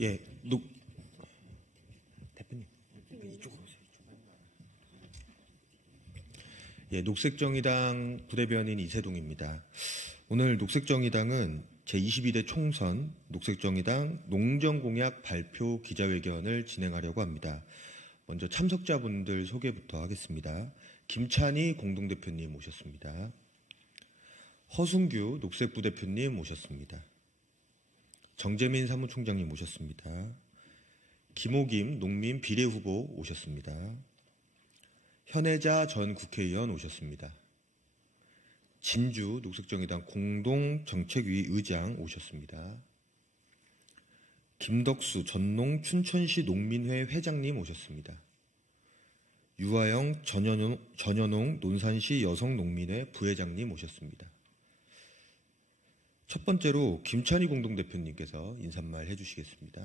예, 대표님 이쪽으로 오세요. 예, 녹색정의당 부대변인 이세동입니다. 오늘 녹색정의당은 제22대 총선 녹색정의당 농정공약 발표 기자회견을 진행하려고 합니다. 먼저 참석자분들 소개부터 하겠습니다. 김찬희 공동대표님 모셨습니다. 허순규 녹색부대표님 모셨습니다. 정재민 사무총장님 모셨습니다. 김오김 농민 비례후보 오셨습니다. 현혜자 전 국회의원 오셨습니다. 진주 녹색정의당 공동정책위 의장 오셨습니다. 김덕수 전농 춘천시 농민회 회장님 오셨습니다. 유아영 전현홍 논산시 여성농민회 부회장님 오셨습니다. 첫 번째로 김찬희 공동대표님께서 인사말 해주시겠습니다.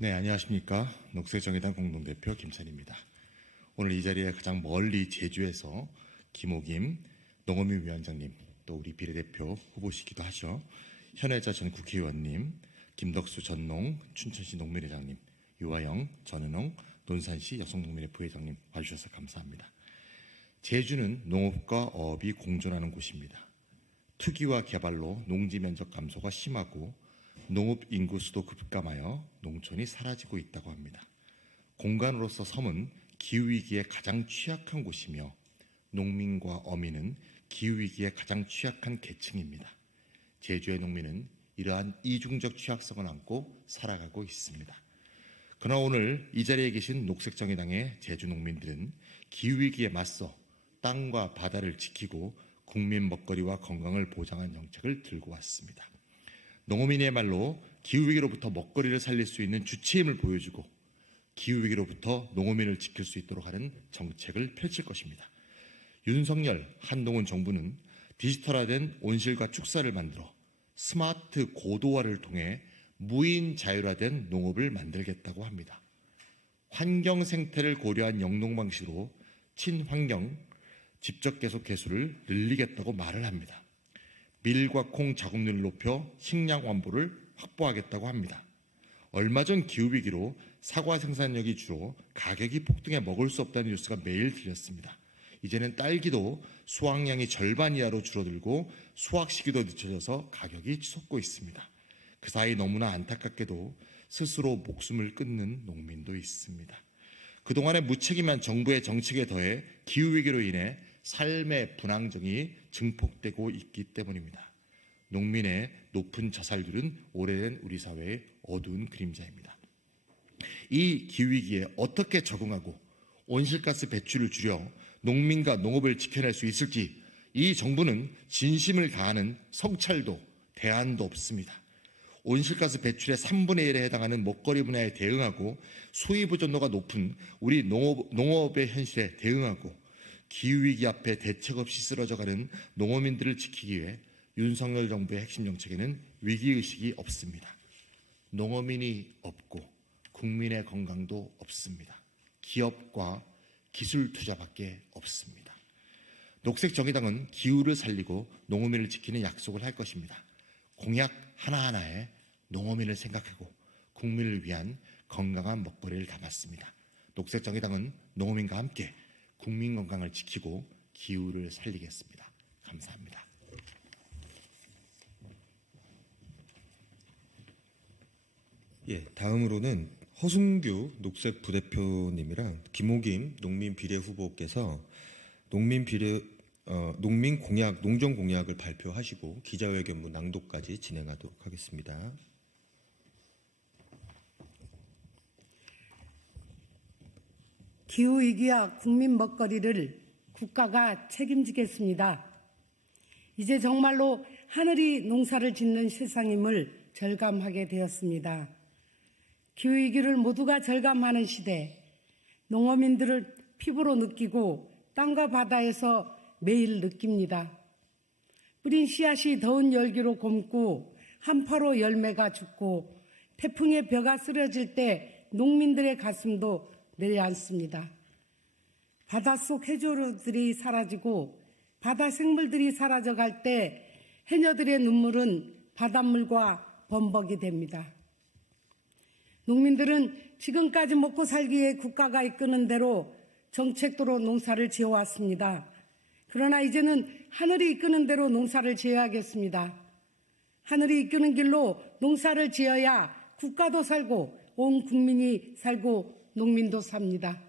네, 안녕하십니까. 녹색정의당 공동대표 김찬희입니다. 오늘 이 자리에 가장 멀리 제주에서 김오김 농어민 위원장님, 또 우리 비례대표 후보시기도 하셔 현혜자 전 국회의원님, 김덕수 전농 춘천시 농민회장님, 유아영 전은홍 논산시 여성농민회 부회장님 와주셔서 감사합니다. 제주는 농업과 어업이 공존하는 곳입니다. 투기와 개발로 농지 면적 감소가 심하고 농업 인구 수도 급감하여 농촌이 사라지고 있다고 합니다. 공간으로서 섬은 기후위기에 가장 취약한 곳이며 농민과 어민은 기후위기에 가장 취약한 계층입니다. 제주의 농민은 이러한 이중적 취약성을 안고 살아가고 있습니다. 그러나 오늘 이 자리에 계신 녹색정의당의 제주 농민들은 기후위기에 맞서 땅과 바다를 지키고 국민 먹거리와 건강을 보장한 정책을 들고 왔습니다. 농어민의 말로 기후위기로부터 먹거리를 살릴 수 있는 주체임을 보여주고 기후위기로부터 농어민을 지킬 수 있도록 하는 정책을 펼칠 것입니다. 윤석열, 한동훈 정부는 디지털화된 온실과 축사를 만들어 스마트 고도화를 통해 무인 자율화된 농업을 만들겠다고 합니다. 환경 생태를 고려한 영농 방식으로 친환경 직접 계속 개수를 늘리겠다고 말을 합니다. 밀과 콩 자급률을 높여 식량 완보를 확보하겠다고 합니다. 얼마 전 기후위기로 사과 생산력이 줄어 가격이 폭등해 먹을 수 없다는 뉴스가 매일 들렸습니다. 이제는 딸기도 수확량이 절반 이하로 줄어들고 수확 시기도 늦춰져서 가격이 치솟고 있습니다. 그 사이 너무나 안타깝게도 스스로 목숨을 끊는 농민도 있습니다. 그동안의 무책임한 정부의 정책에 더해 기후위기로 인해 삶의 불안정이 증폭되고 있기 때문입니다. 농민의 높은 자살률은 오래된 우리 사회의 어두운 그림자입니다. 이 기후위기에 어떻게 적응하고 온실가스 배출을 줄여 농민과 농업을 지켜낼 수 있을지 이 정부는 진심을 다하는 성찰도 대안도 없습니다. 온실가스 배출의 3분의 1에 해당하는 먹거리 분야에 대응하고 수입 의존도가 높은 우리 농업의 현실에 대응하고 기후위기 앞에 대책 없이 쓰러져가는 농어민들을 지키기 위해 윤석열 정부의 핵심 정책에는 위기의식이 없습니다. 농어민이 없고 국민의 건강도 없습니다. 기업과 기술 투자밖에 없습니다. 녹색정의당은 기후를 살리고 농어민을 지키는 약속을 할 것입니다. 공약 하나하나에 농어민을 생각하고 국민을 위한 건강한 먹거리를 담았습니다. 녹색정의당은 농어민과 함께 국민 건강을 지키고 기후를 살리겠습니다. 감사합니다. 예, 다음으로는 허순규 녹색 부대표님이랑 김오김 농민 비례 후보께서 농민 공약, 농정 공약을 발표하시고 기자회견문 낭독까지 진행하도록 하겠습니다. 기후위기와 국민 먹거리를 국가가 책임지겠습니다. 이제 정말로 하늘이 농사를 짓는 세상임을 절감하게 되었습니다. 기후위기를 모두가 절감하는 시대, 농어민들을 피부로 느끼고 땅과 바다에서 매일 느낍니다. 뿌린 씨앗이 더운 열기로 곪고 한파로 열매가 죽고 태풍의 벼가 쓰러질 때 농민들의 가슴도 내려앉습니다. 바닷속 해조류들이 사라지고 바다 생물들이 사라져갈 때 해녀들의 눈물은 바닷물과 범벅이 됩니다. 농민들은 지금까지 먹고 살기 위해 국가가 이끄는 대로 정책도로 농사를 지어왔습니다. 그러나 이제는 하늘이 이끄는 대로 농사를 지어야겠습니다. 하늘이 이끄는 길로 농사를 지어야 국가도 살고 온 국민이 살고 농민도 삽니다.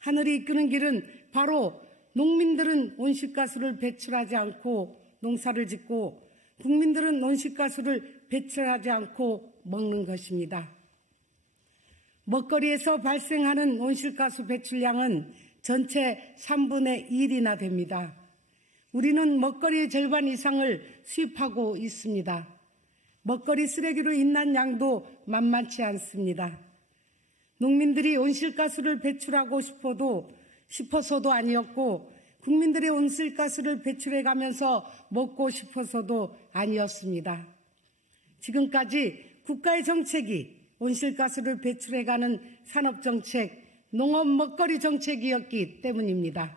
하늘이 이끄는 길은 바로 농민들은 온실가스를 배출하지 않고 농사를 짓고 국민들은 온실가스를 배출하지 않고 먹는 것입니다. 먹거리에서 발생하는 온실가스 배출량은 전체 3분의 1이나 됩니다. 우리는 먹거리의 절반 이상을 수입하고 있습니다. 먹거리 쓰레기로 인한 양도 만만치 않습니다. 농민들이 온실가스를 배출하고 싶어서도 아니었고 국민들의 온실가스를 배출해가면서 먹고 싶어서도 아니었습니다. 지금까지 국가의 정책이 온실가스를 배출해가는 산업정책, 농업 먹거리 정책이었기 때문입니다.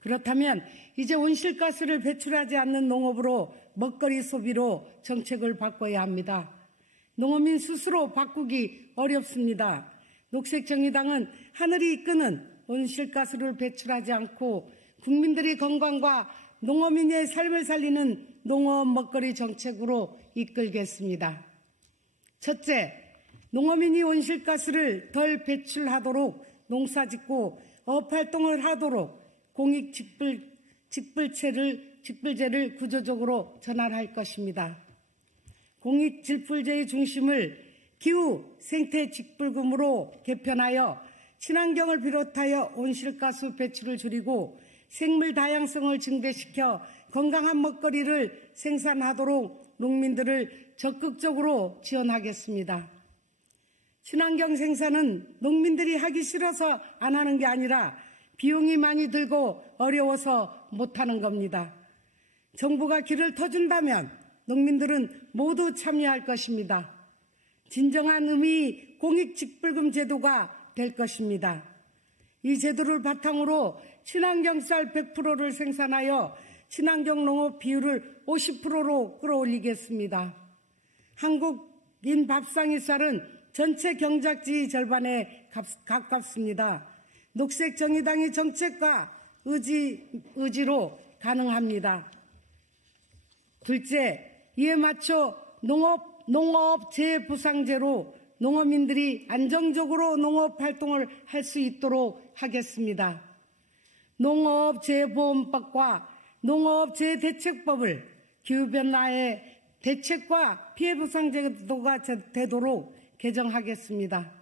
그렇다면 이제 온실가스를 배출하지 않는 농업으로 먹거리 소비로 정책을 바꿔야 합니다. 농어민 스스로 바꾸기 어렵습니다. 녹색정의당은 하늘이 이끄는 온실가스를 배출하지 않고 국민들의 건강과 농어민의 삶을 살리는 농업 먹거리 정책으로 이끌겠습니다. 첫째, 농어민이 온실가스를 덜 배출하도록 농사짓고 어업활동을 하도록 공익직불제를 구조적으로 전환할 것입니다. 공익직불제의 중심을 기후, 생태 직불금으로 개편하여 친환경을 비롯하여 온실가스 배출을 줄이고 생물 다양성을 증대시켜 건강한 먹거리를 생산하도록 농민들을 적극적으로 지원하겠습니다. 친환경 생산은 농민들이 하기 싫어서 안 하는 게 아니라 비용이 많이 들고 어려워서 못하는 겁니다. 정부가 길을 터준다면 농민들은 모두 참여할 것입니다. 진정한 의미의 공익직불금 제도가 될 것입니다. 이 제도를 바탕으로 친환경 쌀 100%를 생산하여 친환경 농업 비율을 50%로 끌어올리겠습니다. 한국인 밥상의 쌀은 전체 경작지 절반에 가깝습니다. 녹색정의당의 정책과 의지로 가능합니다. 둘째, 이에 맞춰 농업 재보상제로 농어민들이 안정적으로 농업활동을 할 수 있도록 하겠습니다. 농업재보험법과 농업재대책법을 기후변화의 대책과 피해보상제도가 되도록 개정하겠습니다.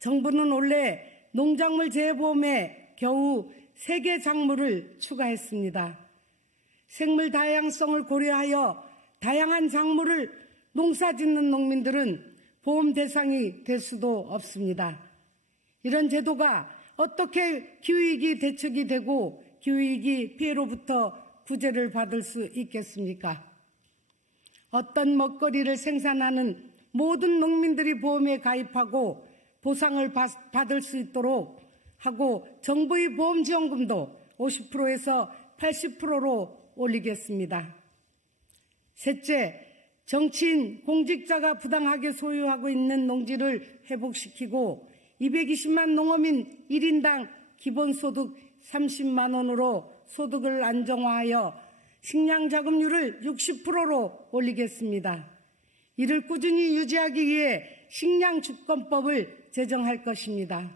정부는 원래 농작물 재보험에 겨우 3개 작물을 추가했습니다. 생물 다양성을 고려하여 다양한 작물을 농사짓는 농민들은 보험 대상이 될 수도 없습니다. 이런 제도가 어떻게 기후위기 대책이 되고 기후위기 피해로부터 구제를 받을 수 있겠습니까? 어떤 먹거리를 생산하는 모든 농민들이 보험에 가입하고 보상을 받을 수 있도록 하고 정부의 보험지원금도 50%에서 80%로 올리겠습니다. 셋째, 정치인, 공직자가 부당하게 소유하고 있는 농지를 회복시키고 220만 농어민 1인당 기본소득 30만 원으로 소득을 안정화하여 식량자금률을 60%로 올리겠습니다. 이를 꾸준히 유지하기 위해 식량주권법을 제정할 것입니다.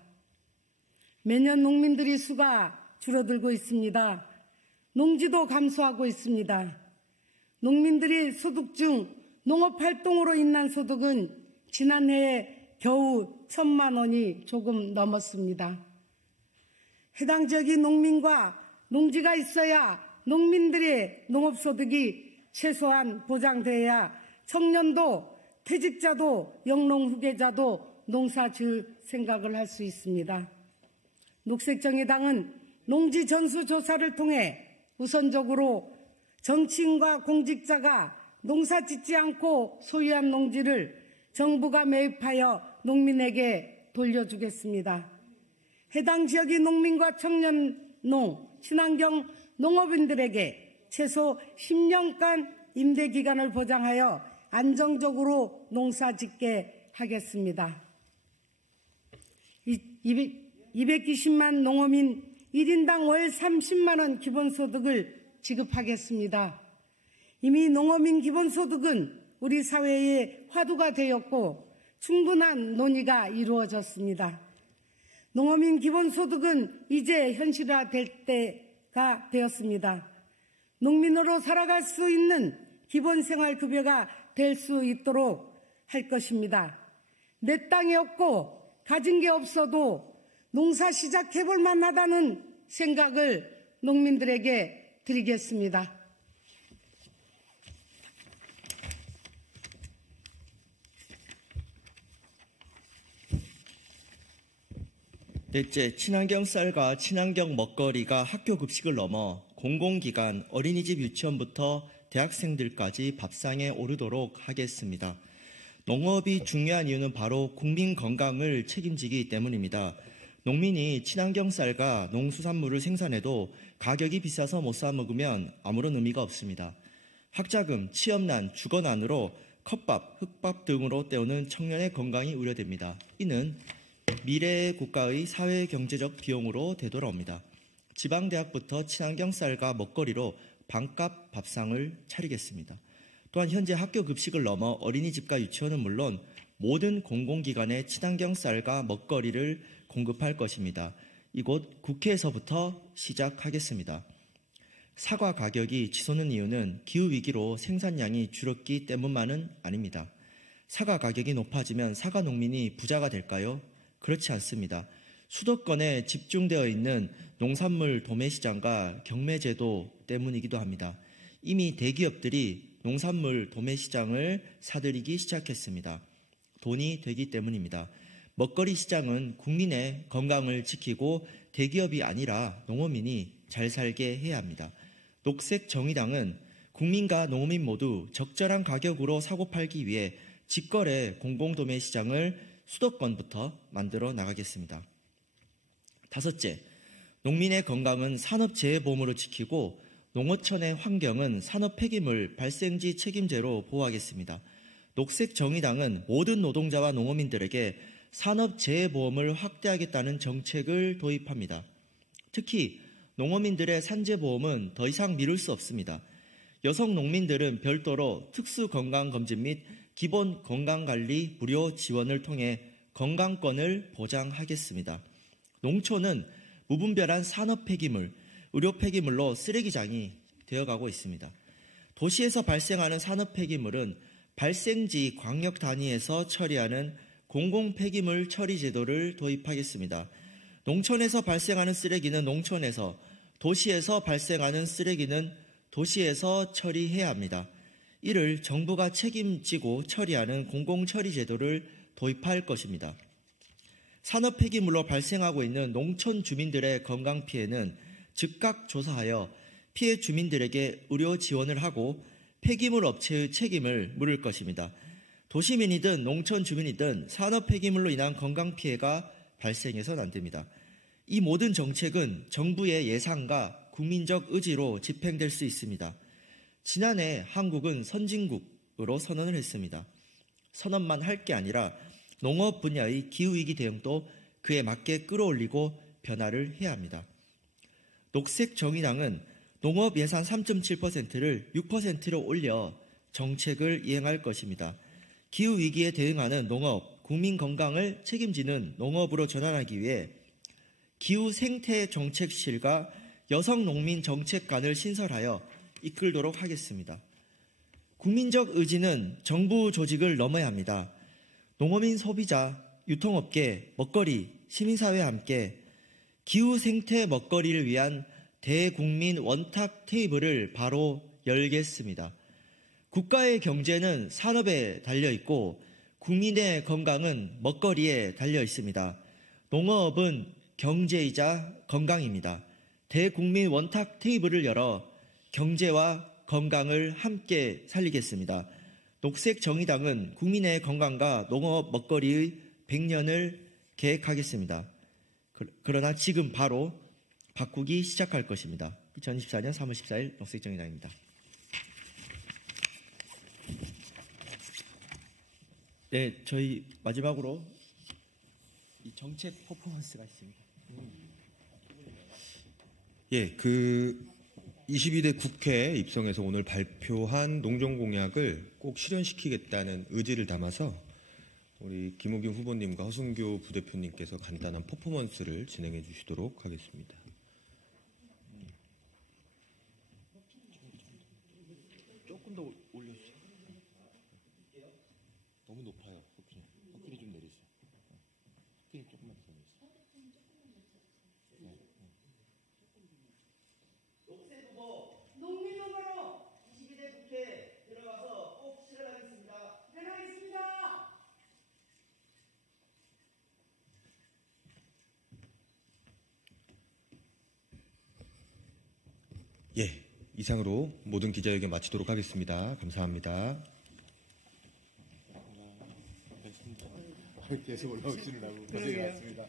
매년 농민들의 수가 줄어들고 있습니다. 농지도 감소하고 있습니다. 농민들의 소득 중 농업활동으로 인한 소득은 지난해에 겨우 1,000만 원이 조금 넘었습니다. 해당 지역의 농민과 농지가 있어야 농민들의 농업소득이 최소한 보장돼야 청년도 퇴직자도 영농 후계자도 농사 지을 생각을 할 수 있습니다. 녹색정의당은 농지 전수조사를 통해 우선적으로 정치인과 공직자가 농사 짓지 않고 소유한 농지를 정부가 매입하여 농민에게 돌려주겠습니다. 해당 지역의 농민과 청년농, 친환경 농업인들에게 최소 10년간 임대기간을 보장하여 안정적으로 농사 짓게 하겠습니다. 220만 농어민 1인당 월 30만 원 기본소득을 지급하겠습니다. 이미 농어민 기본소득은 우리 사회의 화두가 되었고 충분한 논의가 이루어졌습니다. 농어민 기본소득은 이제 현실화될 때가 되었습니다. 농민으로 살아갈 수 있는 기본생활급여가 될 수 있도록 할 것입니다. 내 땅이 없고 가진 게 없어도 농사 시작해볼 만하다는 생각을 농민들에게 드리겠습니다. 넷째, 친환경 쌀과 친환경 먹거리가 학교 급식을 넘어 공공기관, 어린이집, 유치원부터 대학생들까지 밥상에 오르도록 하겠습니다. 농업이 중요한 이유는 바로 국민 건강을 책임지기 때문입니다. 농민이 친환경 쌀과 농수산물을 생산해도 가격이 비싸서 못 사 먹으면 아무런 의미가 없습니다. 학자금, 취업난, 주거난으로 컵밥, 흙밥 등으로 때우는 청년의 건강이 우려됩니다. 이는 미래의 국가의 사회경제적 비용으로 되돌아옵니다. 지방대학부터 친환경 쌀과 먹거리로 반값 밥상을 차리겠습니다. 또한 현재 학교 급식을 넘어 어린이집과 유치원은 물론 모든 공공기관에 친환경 쌀과 먹거리를 공급할 것입니다. 이곳 국회에서부터 시작하겠습니다. 사과 가격이 치솟는 이유는 기후위기로 생산량이 줄었기 때문만은 아닙니다. 사과 가격이 높아지면 사과 농민이 부자가 될까요? 그렇지 않습니다. 수도권에 집중되어 있는 농산물 도매시장과 경매제도 때문이기도 합니다. 이미 대기업들이 농산물 도매시장을 사들이기 시작했습니다. 돈이 되기 때문입니다. 먹거리 시장은 국민의 건강을 지키고 대기업이 아니라 농어민이 잘 살게 해야 합니다. 녹색정의당은 국민과 농어민 모두 적절한 가격으로 사고 팔기 위해 직거래 공공도매시장을 수도권부터 만들어 나가겠습니다. 다섯째, 농민의 건강은 산업재해보험으로 지키고 농어촌의 환경은 산업폐기물 발생지 책임제로 보호하겠습니다. 녹색정의당은 모든 노동자와 농어민들에게 산업재해보험을 확대하겠다는 정책을 도입합니다. 특히 농어민들의 산재보험은 더 이상 미룰 수 없습니다. 여성 농민들은 별도로 특수건강검진 및 기본건강관리 무료 지원을 통해 건강권을 보장하겠습니다. 농촌은 무분별한 산업폐기물, 의료폐기물로 쓰레기장이 되어가고 있습니다. 도시에서 발생하는 산업폐기물은 발생지 광역 단위에서 처리하는 공공폐기물 처리 제도를 도입하겠습니다. 농촌에서 발생하는 쓰레기는 농촌에서, 도시에서 발생하는 쓰레기는 도시에서 처리해야 합니다. 이를 정부가 책임지고 처리하는 공공처리 제도를 도입할 것입니다. 산업폐기물로 발생하고 있는 농촌 주민들의 건강 피해는 즉각 조사하여 피해 주민들에게 의료 지원을 하고 폐기물 업체의 책임을 물을 것입니다. 도시민이든 농촌 주민이든 산업폐기물로 인한 건강 피해가 발생해서는 안 됩니다. 이 모든 정책은 정부의 예상과 국민적 의지로 집행될 수 있습니다. 지난해 한국은 선진국으로 선언을 했습니다. 선언만 할 게 아니라 농업 분야의 기후위기 대응도 그에 맞게 끌어올리고 변화를 해야 합니다. 녹색정의당은 농업 예산 3.7%를 6%로 올려 정책을 이행할 것입니다. 기후위기에 대응하는 농업, 국민 건강을 책임지는 농업으로 전환하기 위해 기후생태정책실과 여성농민정책관을 신설하여 이끌도록 하겠습니다. 국민적 의지는 정부 조직을 넘어야 합니다. 농어민 소비자, 유통업계, 먹거리, 시민사회와 함께 기후생태 먹거리를 위한 대국민 원탁 테이블을 바로 열겠습니다. 국가의 경제는 산업에 달려있고 국민의 건강은 먹거리에 달려 있습니다. 농업은 경제이자 건강입니다. 대국민 원탁 테이블을 열어 경제와 건강을 함께 살리겠습니다. 녹색정의당은 국민의 건강과 농업 먹거리의 100년을 계획하겠습니다. 그러나 지금 바로 바꾸기 시작할 것입니다. 2024년 3월 14일 녹색정의당입니다. 네, 저희 마지막으로 이 정책 퍼포먼스가 있습니다. 예, 22대 국회 입성에서 오늘 발표한 농정공약을 꼭 실현시키겠다는 의지를 담아서 우리 김우겸 후보님과 허승교 부대표님께서 간단한 퍼포먼스를 진행해 주시도록 하겠습니다. 조금 더 올려주세요. 너무 높아요. 커피는 좀 내리세요. 커피는 조금만 더 내리세요. 농민 후보로 22대 국회 들어가서 꼭 실현하겠습니다. 실현하겠습니다. 예, 이상으로 모든 기자회견 마치도록 하겠습니다. 감사합니다. 계속 올라오시느라고 고생이 많습니다.